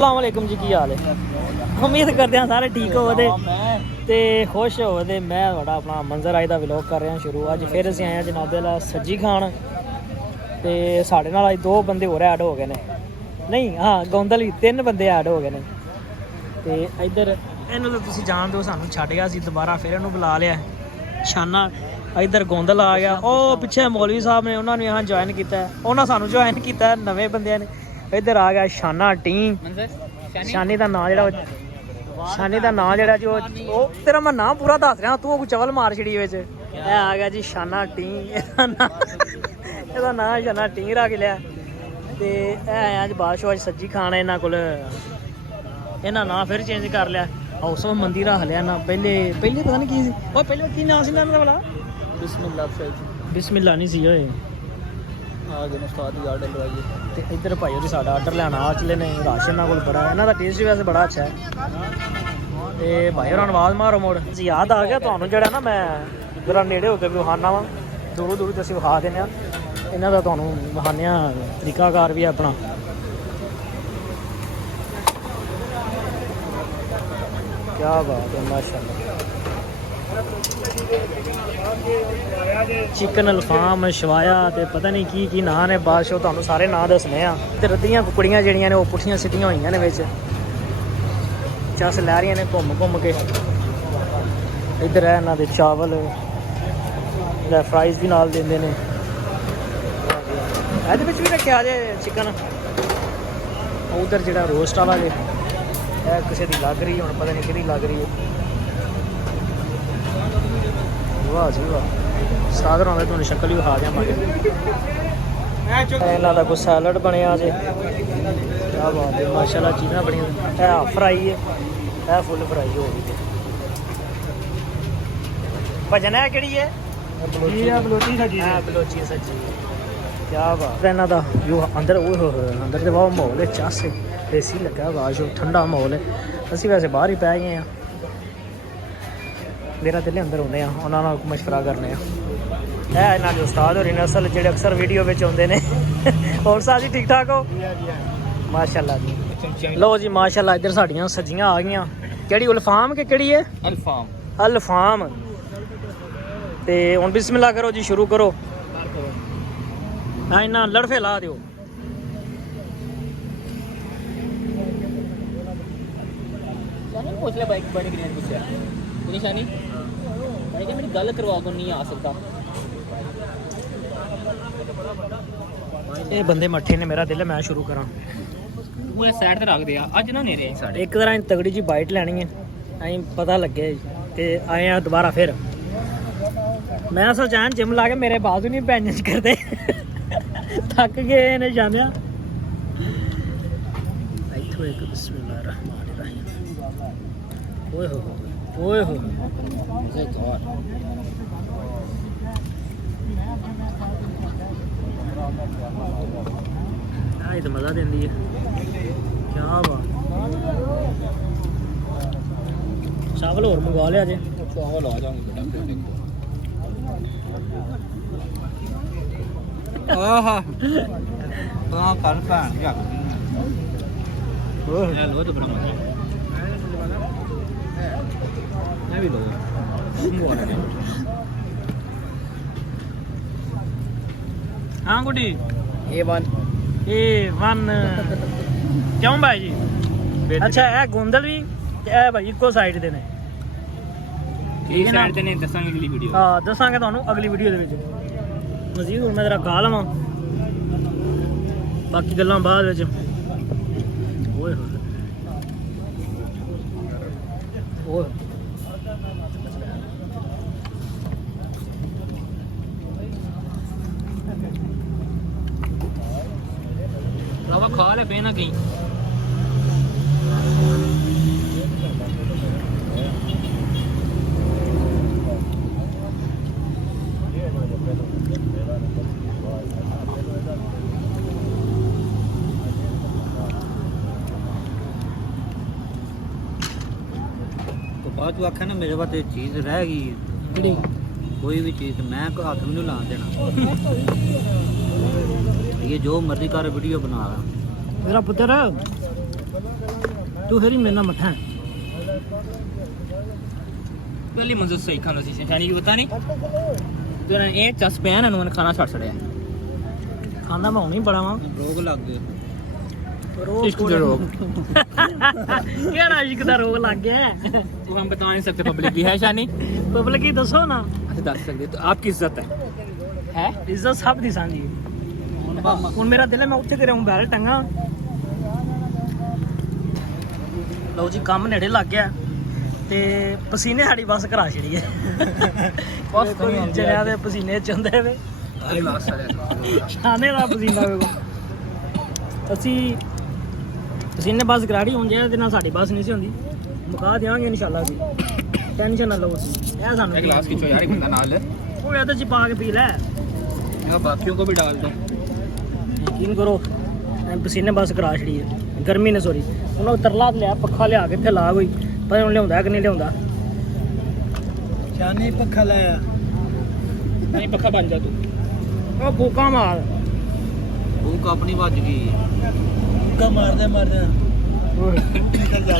अस्सलामुअलैकुम जी, की हाल है? उम्मीद करते हैं सारे ठीक होवदे ते खुश होवदे। मैं थोड़ा अपना मंजर आई दा व्लॉग कर रहा शुरू। अज फिर असीं आए जनाबे वाला सज्जी खान ते साढ़े नाल अज 2 बंदे होर ऐड हो गए ने। नहीं हाँ, गौंदल भी 3 बंदे ऐड हो गए ने। ते इधर इन्हूं तो तुसीं जाणदे हो, सानूं छड्ड गया सी, दोबारा फिर इन्हूं बुला लिया शाना। इधर गौंदल आ गया, ਉਹ ਪਿੱਛੇ ਮੌਲਵੀ ਸਾਹਿਬ ਨੇ, ਉਹਨਾਂ ਨੂੰ यहाँ ज्वाइन किया, ਉਹਨਾਂ ਸਾਨੂੰ ज्वाइन किया नवे बंदे ने। इधर आ गया शाना टी। शानी का नाम जो शानी का नाम जो तेरा मैं नाम पूरा दस रहा, तू चवल मार छड़ी बिच। आ गया जी शाना टी, ਇਹਦਾ नाम शाना टी रख लिया। तो अज बादशाह अज सज्जी खाना इन्हों को, इन्होंने नाम फिर चेंज कर लिया, हाउस ऑफ मंदी रख लिया ना। पहले पता नहीं की पहले की नाम से इन्हों वाला बिस्मिल्ला नहीं सी होए। तो इधर भाई होरी साडा आर्डर लैन आ चले ने। राशन इन्हों को बड़ा, इन्हों का टेस्ट भी वैसे बड़ा अच्छा है। तो भाई होरां नूं आवाज़ मारो मोड़ जी, याद आ गया तुहानूं जेड़ा ना, मैं जरा नेड़े हो के विखाना वा, दूरों दूरों तो असीं विखा देने। इन्हों का तुहानूं विखाने तरीकाकार भी अपना। क्या बात है, माशाअल्लाह। चिकन अल्फाम शवाया ते पता नहीं की नाम ने। बादशाह तुहानूं सारे नाम दसने आ। ते रद्दियां कुकड़ियां जिहड़ियां ने वो पुट्ठियां सिद्धियां होईयां ने विच, चस लै रहियां ने घुम घुम के। इधर है इन्हां दे चावल, फ्राइज भी नाल देंदे ने। ਇਹਦੇ ਵਿੱਚ ਵੀ ਰੱਖਿਆ ਜੇ चिकन। उधर ਜਿਹੜਾ रोस्ट वाला जे ਇਹ ਕਿਸੇ ਦੀ ਲੱਗ ਰਹੀ, ਹੁਣ ਪਤਾ ਨਹੀਂ ਕਿਹਦੀ ਲੱਗ ਰਹੀ ਹੈ। वाह जी वाह, सागर आਉਂਦਾ ਤੁਹਾਨੂੰ ਸ਼ਕਲ ਵੀ ਵਿਖਾ ਦਿਆਂਗੇ। ਇਹਨਾਂ ਦਾ ਕੋਈ ਸੈਲਡ ਬਣਿਆ ਜੇ, क्या बात है, माशाल्लाह चीज़ां बड़ियां। ਇਹ ਹਾਫ ਫਰਾਈ है, ਇਹ फुल फ्राई हो गई। भजन है किहड़ी है? बलोची सब्जी। बलोची सब्जी, क्या बात है। इन्हों का जो अंदर अंदर तो बहुत माहौल है, चस देसी लगा, आवाज ठंडा माहौल है। असीं वैसे बाहर ही पै गए हैं, मेरा दिल अंदर होने उन्होंने मशवरा करने। इन्हों के उस्ताद होरी ने असल जो अक्सर वीडियो में आते हैं। और साह जी ठीक ठाक हो? माशाल्लाह जी। लो जी माशाल्लाह, इधर साड़ियाँ सब्जियां आ गई। केड़ी अल्फाम के केड़ी है? अल्फाम। अल्फाम। तो हुण बिस्मिल्लाह करो जी, शुरू करो। हाँ, इन्ना लड़फे ला दो। निशानी मेरी गल करवा को नहीं आ सकता। ये बंदे मट्ठे ने, मेरा दिल है मैं शुरू करा। साइड ते रख दे अज ना नेरे साडे। एक तरह तगड़ी जी बाइट लैनी है, अं पता लगे ते आए हैं दोबारा फिर। मैं सोचा जिम ला के मेरे बाजू नहीं पैंच करते। थक गए ने जामिया। इत्थों एक बिस्मिल्लाह रहमान रहीम। ओए हो ओए हो, ये तो मज़ा देती है। क्या बात, चावल और मंगवा लिया जे। चावल आ जाएंगे कल भैन लो तो बड़ा मजा। मैं भी लो हाँ गुडी A1 क्यों भाई जी? अच्छा है गोंदल भी है भाई, इको साइड दे ने। ठीक है ना, दसांगे अगली वीडियो। हाँ दसांगे तुहानूं अगली वीडियो दे विच। मजीद मैं तेरा गा लवां, बाकी गल्लां बाद विच। ओए ओए खा ले पे ना कहीं। तो बाद तू आखा ना मेरे पास चीज़ रह गई, कोई भी चीज़ मैं हाथ में नहीं ला देना। ये जो मर्जी कर वीडियो बना रहा मेरा पुत्र। ਤੂੰ ਫਿਰ ਹੀ ਮੇਰੇ ਨਾਲ ਮੱਠਾ ਹੈ। ਪਹਿਲੀ ਮੰਜ਼ਲ ਸਹੀ ਖਾਣਾ ਸੀ ਸ਼ਾਨੀ ਕੀ ਪਤਾ ਨਹੀਂ ਤੇਰਾ ਇਹ ਚਸ ਪਿਆ ਨਾ ਨੂੰ ਖਾਣਾ ਛੱਡ ਛੜਿਆ ਖਾਂਦਾ ਮੈਂ ਹੁਣ ਹੀ ਬੜਾ ਵਾਂ ਰੋਗ ਲੱਗ ਗਏ ਰੋਗ ਇਸ਼ਕ ਦੇ ਰੋਗ ਕਿਹੜਾ ਇਸ਼ਕ ਦਾ ਰੋਗ ਲੱਗ ਗਿਆ वो हम बता नहीं सकते पब्लिक की है शानी ਪਬਲਿਕ ਹੀ ਦੱਸੋ ਨਾ अच्छा दस सकते तो आपकी इज्जत है ਇੱਜ਼ਤ ਸਭ ਦੀ ਸਾਂਝੀ ਹੁਣ ਮੇਰਾ ਦਿਲ ਹੈ ਮੈਂ ਉੱਥੇ ਕਰਾਂ ਬੈਲ ਟੰਗਾ ਲਓ ਜੀ ਕੰਮ ਨੇੜੇ ਲੱਗ ਗਿਆ ਤੇ ਪਸੀਨੇ ਸਾਡੀ ਬਸ ਕਰਾ ਛੜੀ ਹੈ ਬਸ ਜਰਿਆ ਦੇ ਪਸੀਨੇ ਚੁੰਦੇ ਵੇ ਸ਼ਾਨੇ ਦਾ ਪਸੀਨਾ ਵੇਖੋ ਅਸੀਂ ਪਸੀਨੇ ਬਸ ਕਰਾੜੀ ਹੁੰਦੀ ਹੈ ਤੇ ਨਾਲ ਸਾਡੀ ਬਸ ਨਹੀਂ ਸੀ ਹੁੰਦੀ ਮੁਕਾ ਦੇਵਾਂਗੇ ਇਨਸ਼ਾਅੱਲਾ ਜੀ ਟੈਨਸ਼ਨ ਨਾ ਲਓ ਤੁਸੀਂ ਇਹ ਸਾਨੂੰ एक गिलास खींचो यार एक बंदा नाल है ਉਹ ਇਹਦੇ ਚ ਪਾ ਕੇ ਪੀ ਲੈ या बाकियों को भी डाल दो ਯਕੀਨ ਕਰੋ ਐਂ ਪਸੀਨੇ ਬਸ ਕਰਾ ਛੜੀ ਹੈ ਗਰਮੀ ਨੇ ਸੋਰੀ ਉਹਨਾਂ ਤਰਲਾ ਲਿਆ ਪੱਖਾ ਲਿਆ ਕੇ ਇੱਥੇ ਲਾ ਕੋਈ ਪਤਾ ਹੁਣ ਲਿਆਉਂਦਾ ਕਿ ਨਹੀਂ ਲਿਆਉਂਦਾ ਸ਼ਾਨੀ ਪੱਖਾ ਲਾਇਆ नहीं पक्का बन जा तू ਉਹ ਫੂਕਾ ਮਾਰ भूख अपनी भज गई ਮੁੱਕਾ ਮਾਰਦੇ ਮਾਰਦੇ ਨਿਕਲ ਜਾ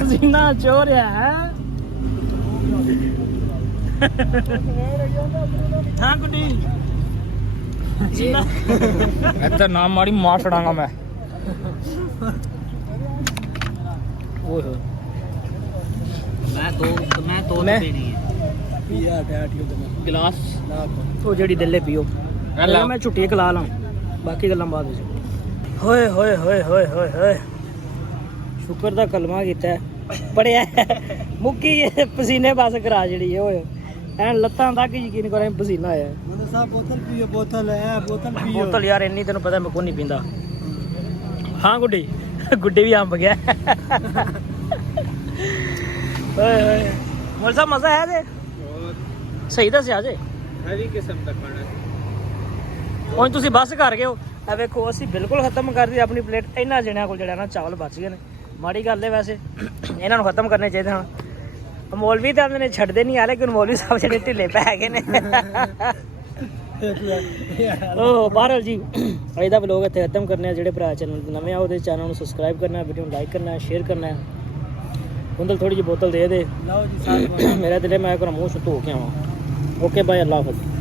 ਪਸੀਨਾ ਚੋਰਿਆ ਹੈ ਹਾਂ ਗੁੱਡੀ ਪਸੀਨਾ इधर नाम मारी मार छड़ांगा मैं ਓਏ ਹੋਏ मैं तो मैं- पीनी है ਪੀਆ ਬੈਠ ਕੇ गिलास ਨਾ ਉਹ ਜਿਹੜੀ ਦਿੱਲੇ ਪੀਓ ਅੱਲਾ। ਮੈਂ ਝੁੱਟੀ ਕਲਾ ਲਾਂ ਬਾਕੀ ਗੱਲਾਂ ਬਾਅਦ ਵਿੱਚ ਹੋਏ ਹੋਏ ਹੋਏ ਹੋਏ ਹੋਏ ਹੋਏ ਸ਼ੁਕਰ ਦਾ ਕਲਮਾ ਕੀਤਾ ਪੜਿਆ ਮੁੱਕੀ ਪਸੀਨੇ ਬਸ ਕਰਾ ਜਿਹੜੀ ਓਏ ਐਨ ਲੱਤਾਂ ਤੱਕ ਯਕੀਨ ਕਰਾਂ ਪਸੀਨਾ ਆਇਆ ਮੈਨੂੰ ਸਾਹਿਬ ਬੋਤਲ ਪੀਓ ਬੋਤਲ ਹੈ ਬੋਤਲ ਪੀਓ ਬੋਤਲ ਯਾਰ ਇੰਨੀ ਤੈਨੂੰ ਪਤਾ ਮੈਂ ਕੋਈ ਨਹੀਂ ਪੀਂਦਾ ਹਾਂ ਗੁੱਡੀ ਗੁੱਡੀ ਵੀ ਅੰਬ ਗਿਆ ਓਏ ਹੋਏ ਮੋਲ ਸਾਹਿਬ ਮਜ਼ਾ ਆਇਆ ਜੇ ਸਹੀ ਦੱਸਿਆ ਜੇ हैवी किस्म का खाना ਹੁਣ ਤੁਸੀਂ ਬੱਸ ਕਰ ਗਏ ਹੋ ਆ ਵੇਖੋ ਅਸੀਂ ਬਿਲਕੁਲ ਖਤਮ ਕਰ ਦਿੱਤੀ ਆਪਣੀ ਪਲੇਟ ਇਹਨਾਂ ਜਣਿਆਂ ਕੋਲ ਜਿਹੜਾ ਨਾ ਚਾਵਲ ਬਚ ਗਏ ਨੇ ਮਾੜੀ ਗੱਲ ਹੈ ਵੈਸੇ ਇਹਨਾਂ ਨੂੰ ਖਤਮ ਕਰਨੇ ਚਾਹੀਦੇ ਹਨ ਮੌਲਵੀ ਤਾਂ ਆਂਦੇ ਨੇ ਛੱਡਦੇ ਨਹੀਂ ਆ ਲੇਕਿਨ ਮੌਲਵੀ ਸਾਹਿਬ ਜਿਹੜੇ ਢਿੱਲੇ ਪੈ ਗਏ ਨੇ ਉਹ ਬਹਰਹਾਲ ਜੀ ਅੱਜ ਦਾ ਵਲੋਗ ਇੱਥੇ ਖਤਮ ਕਰਨੇ ਆ ਜਿਹੜੇ ਭਰਾ ਚੈਨਲ ਤੇ ਨਵੇਂ ਆ ਉਹਦੇ ਚੈਨਲ ਨੂੰ ਸਬਸਕ੍ਰਾਈਬ ਕਰਨਾ ਵੀਡੀਓ ਨੂੰ ਲਾਈਕ ਕਰਨਾ ਸ਼ੇਅਰ ਕਰਨਾ ਹੁੰਦਲ ਥੋੜੀ ਜਿਹੀ ਬੋਤਲ ਦੇ ਦੇ ਲਓ ਜੀ ਸਾਹਿਬ ਮੇਰਾ ਦਿਲ ਹੈ ਮੈਂ ਇੱਕ ਵਾਰ ਮੂੰਹ ਧੋ ਕੇ ਆਵਾਂ ਓਕੇ ਬਾਏ ਅੱਲਾ ਹਾਫਿਜ਼